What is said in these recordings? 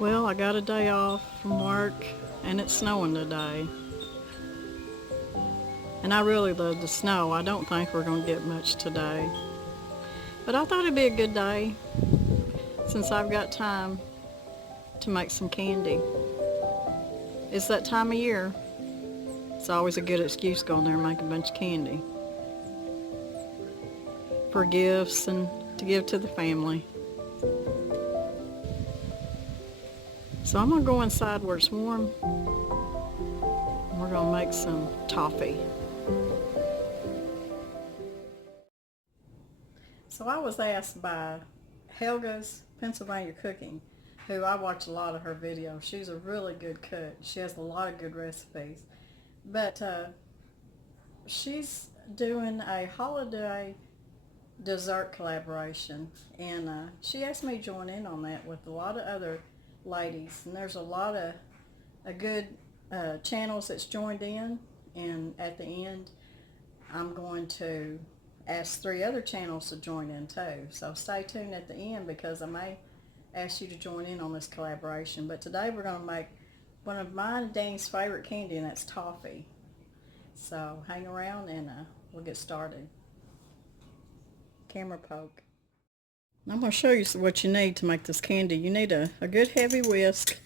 Well, I got a day off from work and it's snowing today. And I really love the snow. I don't think we're going to get much today. But I thought it'd be a good day since I've got time to make some candy. It's that time of year. It's always a good excuse to go in there and make a bunch of candy for gifts and to give to the family. So I'm going to go inside where it's warm. And we're going to make some toffee. So I was asked by Helga's Pennsylvania Cooking, who I watch a lot of her videos. She's a really good cook. She has a lot of good recipes. But she's doing a holiday dessert collaboration, and she asked me to join in on that with a lot of other ladies. And there's a lot of good channels that's joined in, and at the end I'm going to ask 3 other channels to join in too. So stay tuned at the end because I may ask you to join in on this collaboration. But today we're going to make one of mine and Danny's favorite candy, and that's toffee. So hang around and we'll get started. Camera poke. I'm going to show you what you need to make this candy. You need a good heavy whisk,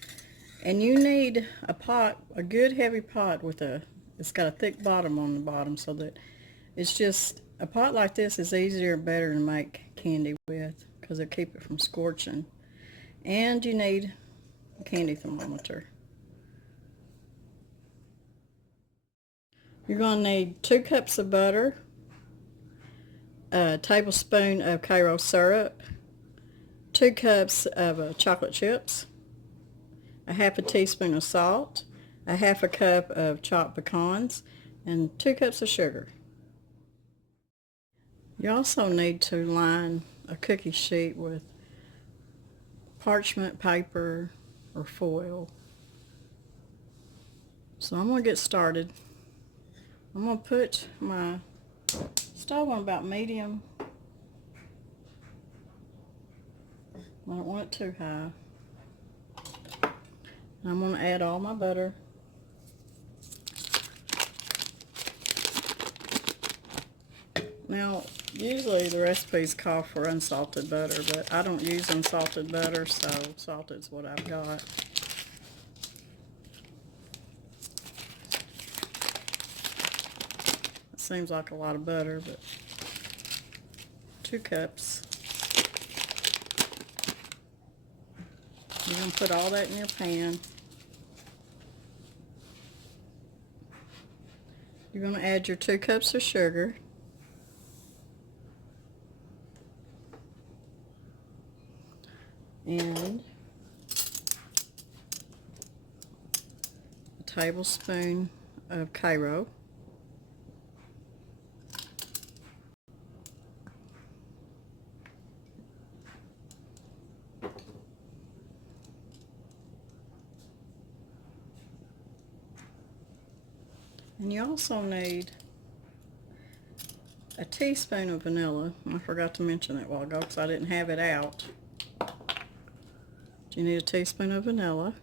and you need a pot, a good heavy pot with it's got a thick bottom on the bottom, so that it's just, a pot like this is easier and better to make candy with because it'll keep it from scorching. And you need a candy thermometer. You're going to need 2 cups of butter, a tablespoon of Karo syrup, 2 cups of chocolate chips, a half a teaspoon of salt, a half a cup of chopped pecans, and 2 cups of sugar. You also need to line a cookie sheet with parchment paper or foil. So I'm going to get started. I'm going to put my stove on about medium. I don't want it too high. I'm going to add all my butter. Now, usually the recipes call for unsalted butter, but I don't use unsalted butter, so salted is what I've got. It seems like a lot of butter, but 2 cups. You're going to put all that in your pan. You're going to add your 2 cups of sugar. And a tablespoon of Karo. And you also need a teaspoon of vanilla. I forgot to mention that a while ago because I didn't have it out. You need a teaspoon of vanilla.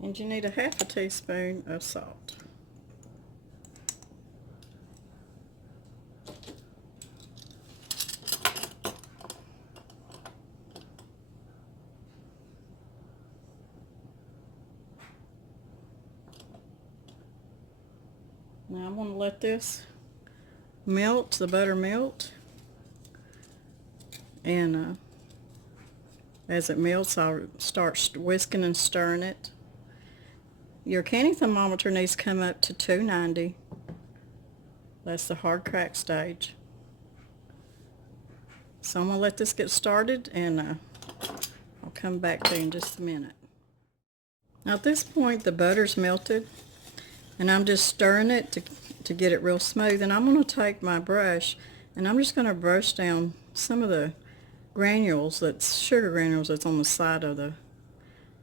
And you need a half a teaspoon of salt. Now I'm going to let this melt, the butter melt, and as it melts I'll start whisking and stirring it. Your candy thermometer needs to come up to 290. That's the hard crack stage. So I'm going to let this get started, and I'll come back to you in just a minute. Now at this point the butter's melted, and I'm just stirring it to get it real smooth. And I'm going to take my brush and I'm just going to brush down some of the granules, that's sugar granules that's on the side of the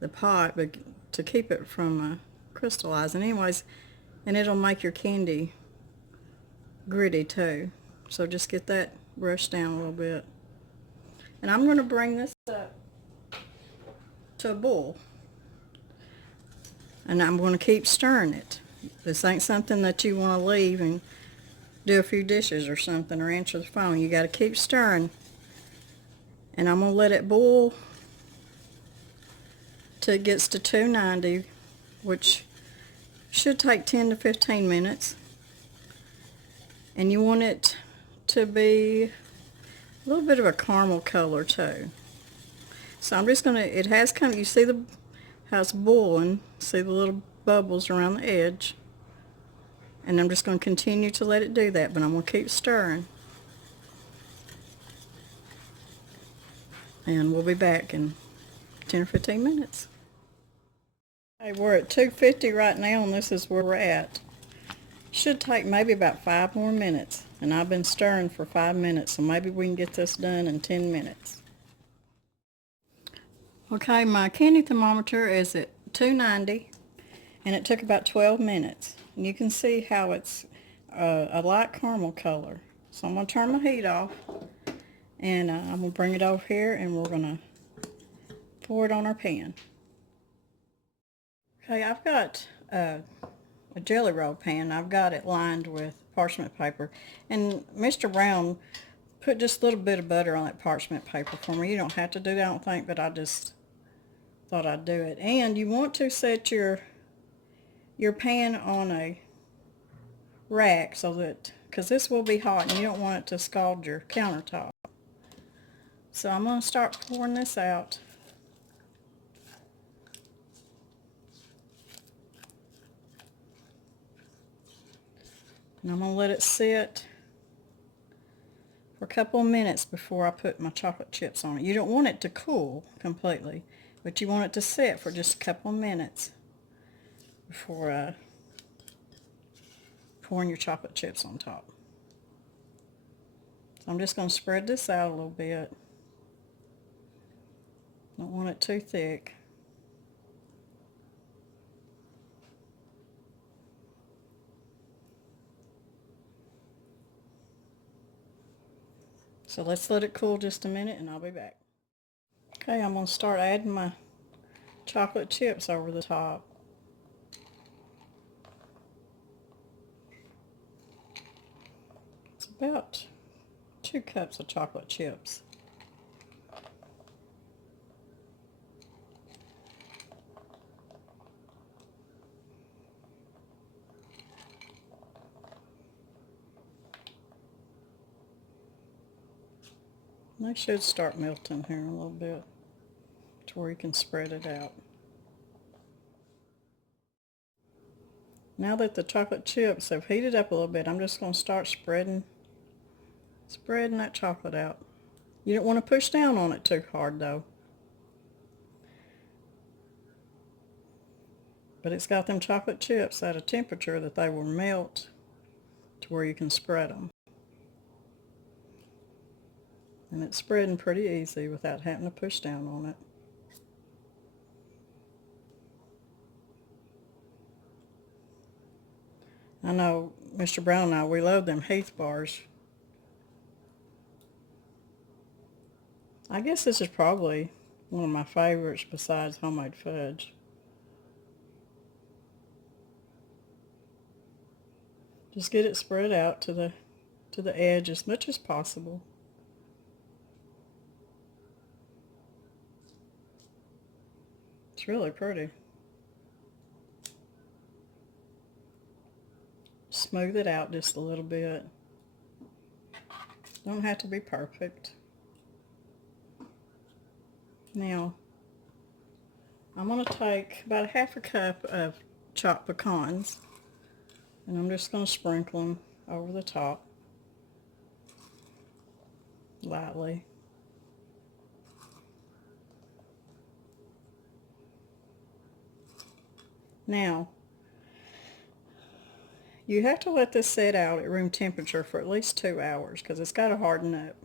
pot, but to keep it from crystallizing anyways, and it'll make your candy gritty too. So just get that brushed down a little bit. And I'm going to bring this up to a boil. And I'm going to keep stirring it. This ain't something that you want to leave and do a few dishes or something or answer the phone. You got to keep stirring. And I'm going to let it boil till it gets to 290, which should take 10 to 15 minutes. And you want it to be a little bit of a caramel color too. So I'm just going to, it has come, you see how it's boiling, see the little bubbles around the edge. And I'm just going to continue to let it do that, but I'm going to keep stirring. And we'll be back in 10 or 15 minutes. Okay, we're at 250 right now, and this is where we're at. Should take maybe about 5 more minutes, and I've been stirring for 5 minutes, so maybe we can get this done in 10 minutes. Okay, my candy thermometer is at 290, and it took about 12 minutes. And you can see how it's a light caramel color. So I'm going to turn my heat off, and I'm going to bring it over here, and we're going to pour it on our pan. Okay, I've got a jelly roll pan. I've got it lined with parchment paper. And Mr. Brown put just a little bit of butter on that parchment paper for me. You don't have to do that, I don't think, but I just thought I'd do it. And you want to set your pan on a rack so that, because this will be hot and you don't want it to scald your countertop. So I'm going to start pouring this out. And I'm going to let it sit for a couple of minutes before I put my chocolate chips on it. You don't want it to cool completely, but you want it to sit for just a couple of minutes before pouring your chocolate chips on top. So I'm just going to spread this out a little bit. Don't want it too thick. So let's let it cool just a minute and I'll be back. Okay, I'm going to start adding my chocolate chips over the top. It's about 2 cups of chocolate chips. They should start melting here a little bit to where you can spread it out. Now that the chocolate chips have heated up a little bit, I'm just going to start spreading that chocolate out. You don't want to push down on it too hard though. But it's got them chocolate chips at a temperature that they will melt to where you can spread them. And it's spreading pretty easy without having to push down on it. I know Mr. Brown and I, we love them Heath bars. I guess this is probably one of my favorites besides homemade fudge. Just get it spread out to the edge as much as possible. It's really pretty. Smooth it out just a little bit. Don't have to be perfect. Now, I'm going to take about a half a cup of chopped pecans, and I'm just going to sprinkle them over the top lightly. Now, you have to let this sit out at room temperature for at least 2 hours because it's got to harden up.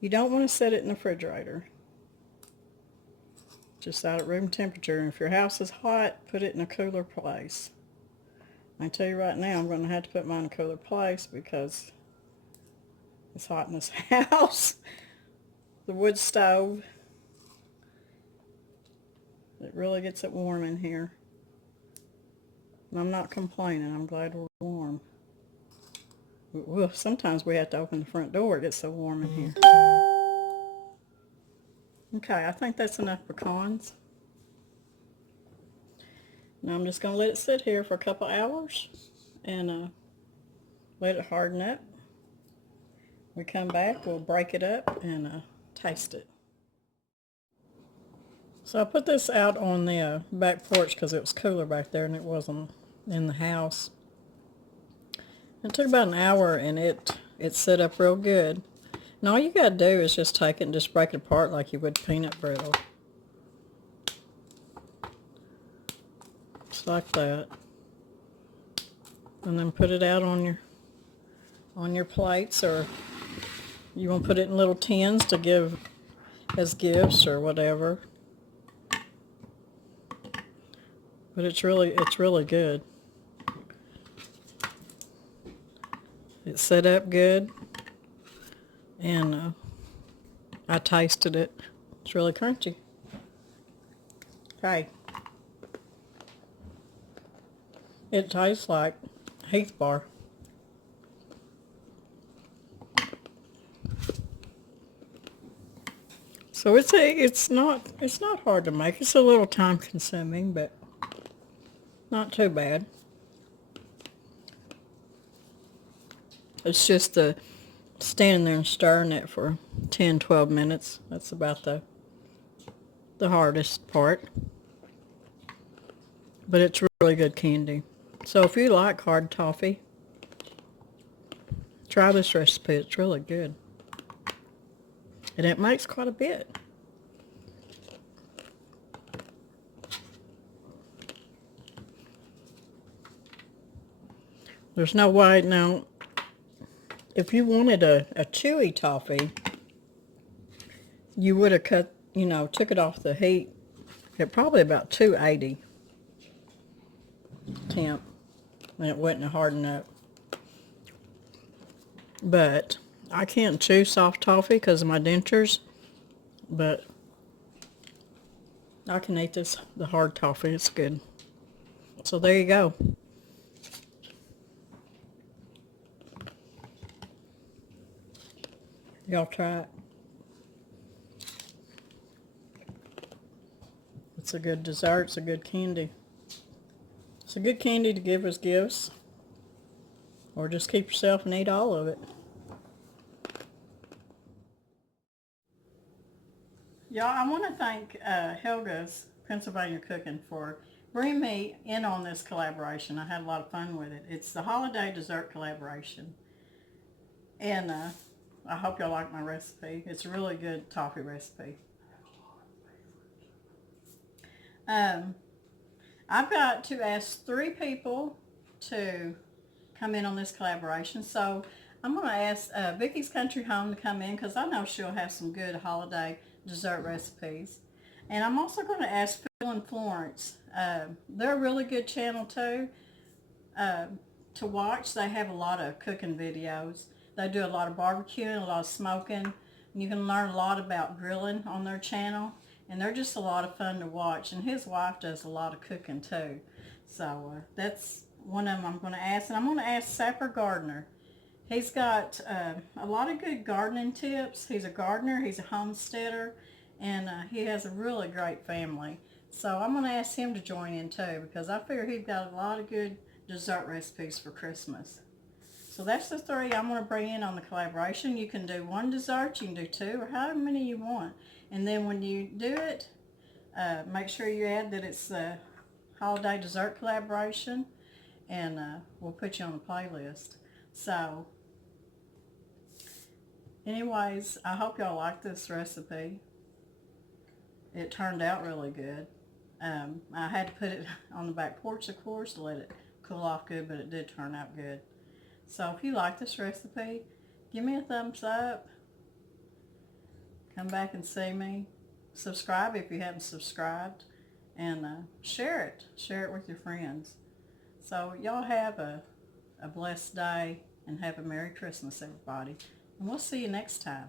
You don't want to set it in the refrigerator. Just out at room temperature. And if your house is hot, put it in a cooler place. I tell you right now, I'm going to have to put mine in a cooler place because it's hot in this house. The wood stove, it really gets it warm in here. And I'm not complaining. I'm glad we're warm. Well, sometimes we have to open the front door. It gets so warm in here. Okay, I think that's enough pecans. Now I'm just going to let it sit here for a couple hours and let it harden up. We come back, we'll break it up and taste it. So I put this out on the back porch because it was cooler back there and it wasn't in the house. It took about an hour and it set up real good. And all you got to do is just take it and just break it apart like you would peanut brittle. Just like that. And then put it out on your plates, or you want to put it in little tins to give as gifts or whatever. But it's really good. It's set up good, and I tasted it. It's really crunchy. Okay. It tastes like Heath bar. So it's not hard to make. It's a little time consuming, but not too bad. It's just standing there and stirring it for 10-12 minutes. That's about the hardest part. But it's really good candy. So if you like hard toffee, try this recipe. It's really good. And it makes quite a bit. There's no way. Now, if you wanted a chewy toffee, you would have took it off the heat at probably about 280 temp, and it wouldn't have hardened up. But I can't chew soft toffee because of my dentures, but I can eat the hard toffee. It's good. So there you go. Y'all try it. It's a good dessert. It's a good candy. It's a good candy to give as gifts, or just keep yourself and eat all of it. Y'all, I want to thank Helga's Pennsylvania Cooking for bringing me in on this collaboration. I had a lot of fun with it. It's the holiday dessert collaboration. And I hope y'all like my recipe. It's a really good toffee recipe. I've got to ask 3 people to come in on this collaboration. So I'm going to ask Vicky's Country Home to come in because I know she'll have some good holiday dessert recipes. And I'm also going to ask Phil and Florence. They're a really good channel too to watch. They have a lot of cooking videos. They do a lot of barbecuing, a lot of smoking. You can learn a lot about grilling on their channel. And they're just a lot of fun to watch. And his wife does a lot of cooking too. So that's one of them I'm going to ask. And I'm going to ask Sapper Gardner. He's got a lot of good gardening tips. He's a gardener. He's a homesteader. And he has a really great family. So I'm going to ask him to join in too, because I figure he's got a lot of good dessert recipes for Christmas. So that's the 3 I'm going to bring in on the collaboration. You can do 1 dessert, you can do 2, or however many you want. And then when you do it, make sure you add that it's the holiday dessert collaboration, and we'll put you on the playlist. So anyways, I hope y'all like this recipe. It turned out really good. I had to put it on the back porch, of course, to let it cool off good, but it did turn out good. So if you like this recipe, give me a thumbs up. Come back and see me. Subscribe if you haven't subscribed. And share it. Share it with your friends. So So y'all have a blessed day and have a Merry Christmas, everybody. And we'll see you next time.